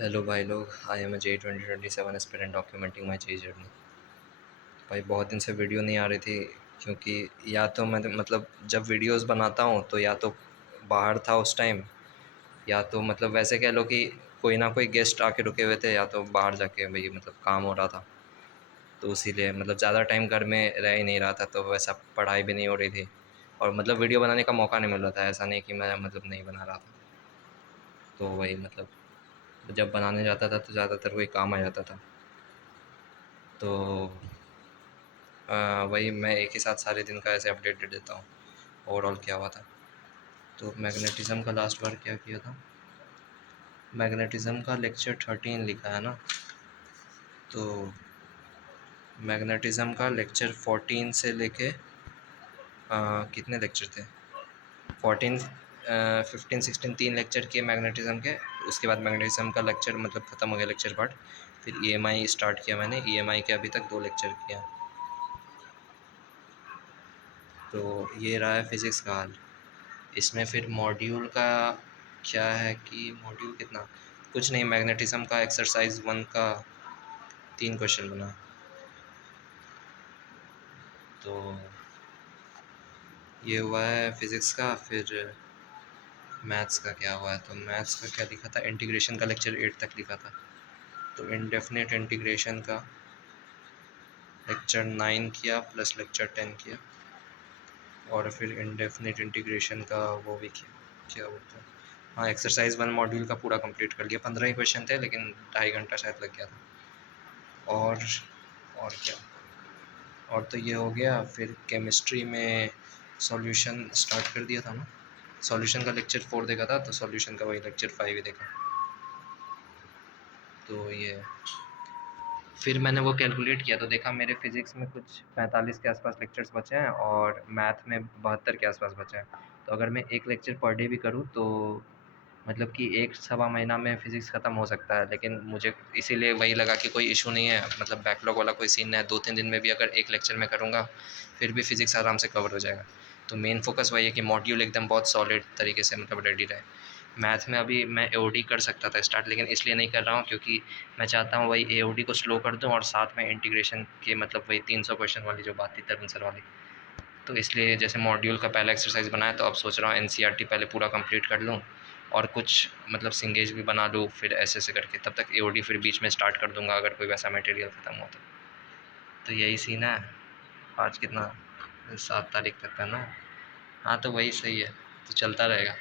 Hello भाई लोग, I am JEE 2027 aspirant documenting my JEE journey. भाई बहुत दिन से वीडियो नहीं आ रही थी क्योंकि या तो मैं मतलब जब वीडियोस बनाता हूँ तो या तो बाहर था उस टाइम, या तो मतलब वैसे कह लो कि कोई ना कोई गेस्ट आके रुके हुए थे, या तो बाहर जाके भाई मतलब काम हो रहा था। तो इसीलिए मतलब ज़्यादा टाइम घर में रह ही नहीं रहा था, तो वैसा पढ़ाई भी नहीं हो रही थी और मतलब वीडियो बनाने का मौका नहीं मिल रहा था। ऐसा नहीं कि मैं मतलब नहीं बना रहा था। तो वही मतलब जब बनाने जाता था तो ज़्यादातर वही काम आ जाता था। तो वही मैं एक ही साथ सारे दिन का ऐसे अपडेट दे देता हूँ ओवरऑल क्या हुआ था। तो मैग्नेटिज़्म का लास्ट बार क्या किया था? मैग्नेटिज़्म का लेक्चर 13 लिखा है ना। तो मैग्नेटिज़्म का लेक्चर 14 से लेके कितने लेक्चर थे? 14, 15, 16 तीन लेक्चर किए मैग्नेटिज़्म के। उसके बाद मैग्नेटिज़्म का लेक्चर मतलब ख़त्म हो गया लेक्चर पार्ट। फिर ईएमआई स्टार्ट किया मैंने। ईएमआई के अभी तक 2 लेक्चर किया। तो ये रहा है फिज़िक्स का हाल। इसमें फिर मॉड्यूल का क्या है कि मॉड्यूल कितना, कुछ नहीं, मैग्नेटिज्म का एक्सरसाइज 1 का 3 क्वेश्चन बना। तो ये हुआ है फिज़िक्स का। फिर मैथ्स का क्या हुआ है? तो मैथ्स का क्या लिखा था? इंटीग्रेशन का लेक्चर 8 तक लिखा था। तो इनडेफिनेट इंटीग्रेशन का लेक्चर 9 किया प्लस लेक्चर 10 किया। और फिर इनडेफिनेट इंटीग्रेशन का वो भी किया, क्या बोलते हैं, हाँ, एक्सरसाइज 1 मॉड्यूल का पूरा कंप्लीट कर लिया। 15 ही क्वेश्चन थे लेकिन 2.5 घंटा शायद लग गया था। और क्या, और तो ये हो गया। फिर केमिस्ट्री में सॉल्यूशन स्टार्ट कर दिया था ना। सॉल्यूशन का लेक्चर 4 देखा था, तो सॉल्यूशन का वही लेक्चर 5 ही देखा। तो ये फिर मैंने वो कैलकुलेट किया तो देखा मेरे फिज़िक्स में कुछ 45 के आसपास लेक्चर्स बचे हैं और मैथ में 72 के आसपास बचे हैं। तो अगर मैं एक लेक्चर पर डे भी करूँ तो मतलब कि 1 सवा महीना में फ़िज़िक्स ख़त्म हो सकता है। लेकिन मुझे इसीलिए वही लगा कि कोई इशू नहीं है, मतलब बैकलॉग वाला कोई सीन है। 2-3 दिन में भी अगर एक लेक्चर में करूँगा फिर भी फ़िज़िक्स आराम से कवर हो जाएगा। तो मेन फ़ोकस वही है कि मॉड्यूल एकदम बहुत सॉलिड तरीके से मतलब रेडी रहे। मैथ में अभी मैं एओडी कर सकता था स्टार्ट, लेकिन इसलिए नहीं कर रहा हूँ क्योंकि मैं चाहता हूँ वही एओडी को स्लो कर दूँ और साथ में इंटीग्रेशन के मतलब वही 300 क्वेश्चन वाली जो बात थी तरुण सर वाली। तो इसलिए जैसे मॉड्यूल का पहला एक्सरसाइज बनाया तो अब सोच रहा हूँ एनसीईआरटी पहले पूरा कंप्लीट कर लूँ और कुछ मतलब सिंगेज भी बना लूँ, फिर ऐसे करके तब तक एओडी फिर बीच में स्टार्ट कर दूँगा अगर कोई वैसा मटेरियल ख़त्म हो तो यही सीन है। आज कितना, 7 तारीख तक का ना। हाँ तो वही सही है, तो चलता रहेगा।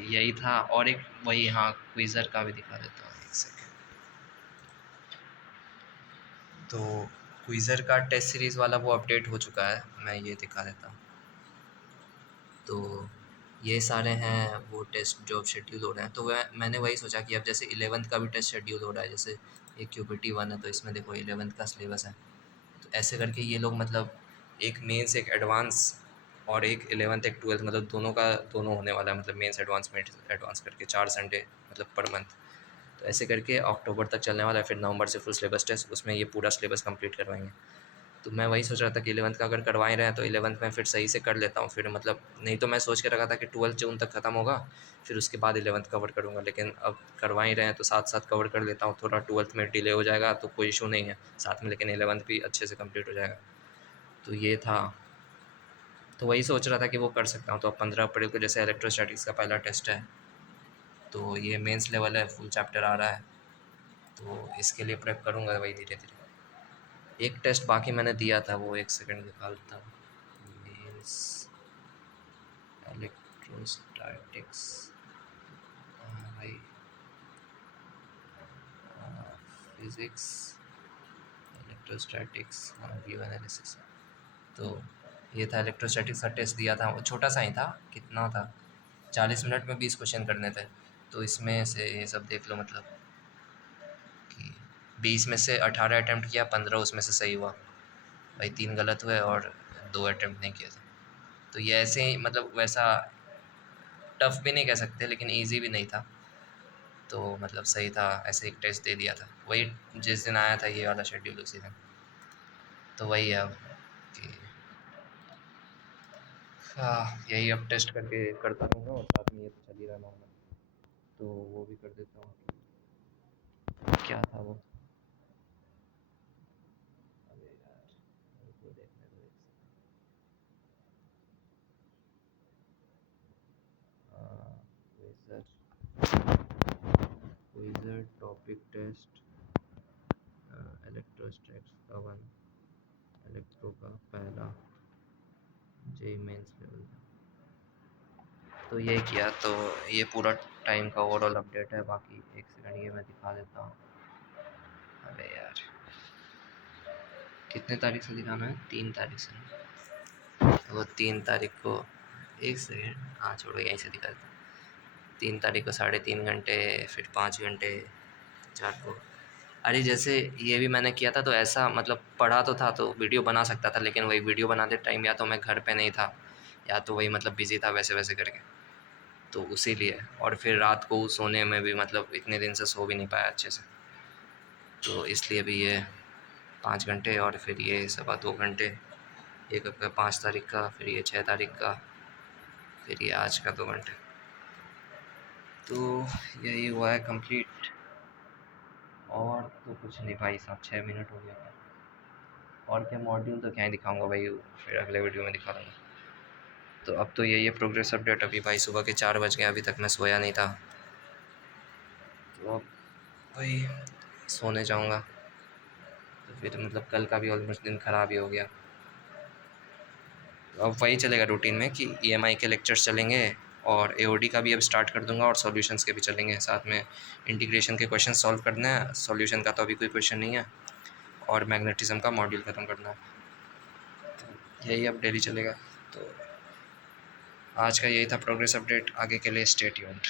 यही था। और एक वही, हाँ, क्विज़र का भी दिखा देता हूँ, एक सेकेंड। तो क्विज़र का टेस्ट सीरीज़ वाला वो अपडेट हो चुका है, मैं ये दिखा देता हूँ। तो ये सारे हैं वो टेस्ट जो अब शेड्यूल हो रहे हैं। तो मैंने वही सोचा कि अब जैसे 11th का भी टेस्ट शेड्यूल हो रहा है, जैसे एक क्यूपीटी 1 है तो इसमें देखो 11th का सिलेबस है। तो ऐसे करके ये लोग मतलब एक मेंस एक एडवांस और एक 11th एक 12th मतलब दोनों का दोनों होने वाला है। मतलब मेंस एडवांस में एडवांस करके 4 संडे मतलब पर मंथ। तो ऐसे करके अक्टूबर तक चलने वाला है। फिर नवंबर से फुल सिलेबस टेस्ट, उसमें ये पूरा सिलेबस कंप्लीट करवाएंगे। तो मैं वही सोच रहा था कि 11th का अगर करवा ही रहे हैं तो 11th में फिर सही से कर लेता हूँ। फिर मतलब नहीं तो मैं सोच के रखा था कि 12 जून तक ख़त्म होगा, फिर उसके बाद 11th कवर करूँगा। लेकिन अब करवा ही रहे हैं तो साथ साथ कवर कर लेता हूँ। थोड़ा 12th में डिले हो जाएगा तो कोई इशू नहीं है साथ में, लेकिन 11th भी अच्छे से कंप्लीट हो जाएगा। तो ये था। तो वही सोच रहा था कि वो कर सकता हूँ। तो अब 15 अप्रैल को जैसे इलेक्ट्रोस्टैटिक्स का पहला टेस्ट है, तो ये मेंस लेवल है, फुल चैप्टर आ रहा है। तो इसके लिए प्रेप करूँगा वही धीरे धीरे। एक टेस्ट बाकी मैंने दिया था, वो एक सेकंड निकालता हूँ। मेंस इलेक्ट्रोस्टैटिक्स, भाई, फिज़िक्स इलेक्ट्रोस्टैटिक्स व्यू एनालिसिस। तो ये था इलेक्ट्रोस्टैटिक्स का टेस्ट दिया था, वो छोटा सा ही था। कितना था, 40 मिनट में 20 क्वेश्चन करने थे। तो इसमें से ये सब देख लो, मतलब कि 20 में से 18 अटैम्प्ट किया, 15 उसमें से सही हुआ। भाई 3 गलत हुए और 2 अटैम्प्ट नहीं किए थे। तो ये ऐसे ही मतलब वैसा टफ़ भी नहीं कह सकते लेकिन ईज़ी भी नहीं था। तो मतलब सही था, ऐसे एक टेस्ट दे दिया था। वही जिस दिन आया था ये वाला शेड्यूल उसी दिन। तो वही है अब कि हाँ, यही अब टेस्ट करके करता रहूँगा और साथ में ये तो चल ही रहा नॉर्मल। तो वो भी कर देता हूँ। क्या था वो? अरे यार, मेरे को देखने दो एक क्विज़र टॉपिक टेस्ट, इलेक्ट्रोस्टैटिक्स का वन, इलेक्ट्रो का पहला, जे मेंस लेवल। तो ये किया, तो ये पूरा टाइम का ओवरऑल अपडेट है। बाकी एक सेकंड ये मैं दिखा देता हूँ। अरे यार, कितने तारीख से दिखाना है? 3 तारीख से। वो 3 तारीख को, एक सेकेंड, हाँ छोड़ो यहीं से दिखा देता हूँ। 3 तारीख को 3.5 घंटे, फिर 5 घंटे, 4 को। अरे जैसे ये भी मैंने किया था, तो ऐसा मतलब पढ़ा तो था तो वीडियो बना सकता था, लेकिन वही वीडियो बनाते टाइम या तो मैं घर पे नहीं था, या तो वही मतलब बिज़ी था वैसे वैसे करके, तो उसी लिए। और फिर रात को सोने में भी मतलब इतने दिन से सो भी नहीं पाया अच्छे से, तो इसलिए भी ये 5 घंटे, और फिर ये 2.25 घंटे, एक आपका 5 तारीख का, फिर ये 6 तारीख का, फिर ये आज का 2 घंटे। तो यही हुआ है कंप्लीट। और तो कुछ नहीं भाई साहब, 6 मिनट हो गया। और क्या मॉड्यूल तो क्या ही दिखाऊंगा भाई, फिर अगले वीडियो में दिखा दूँगा। तो अब तो यही है प्रोग्रेस अपडेट। अभी भाई सुबह के 4 बज गए, अभी तक मैं सोया नहीं था, तो अब भाई सोने जाऊँगा। तो फिर मतलब कल का भी ऑलमोस्ट दिन ख़राब ही हो गया। तो अब वही चलेगा रूटीन में कि ईएमआई के लेक्चर्स चलेंगे, और एओडी का भी अब स्टार्ट कर दूंगा, और सॉल्यूशंस के भी चलेंगे साथ में। इंटीग्रेशन के क्वेश्चन सॉल्व करना है, सॉल्यूशन का तो अभी कोई क्वेश्चन नहीं है, और मैग्नेटिज्म का मॉड्यूल ख़त्म करना है। तो यही अब डेली चलेगा। तो आज का यही था प्रोग्रेस अपडेट। आगे के लिए स्टे ट्यून्ड।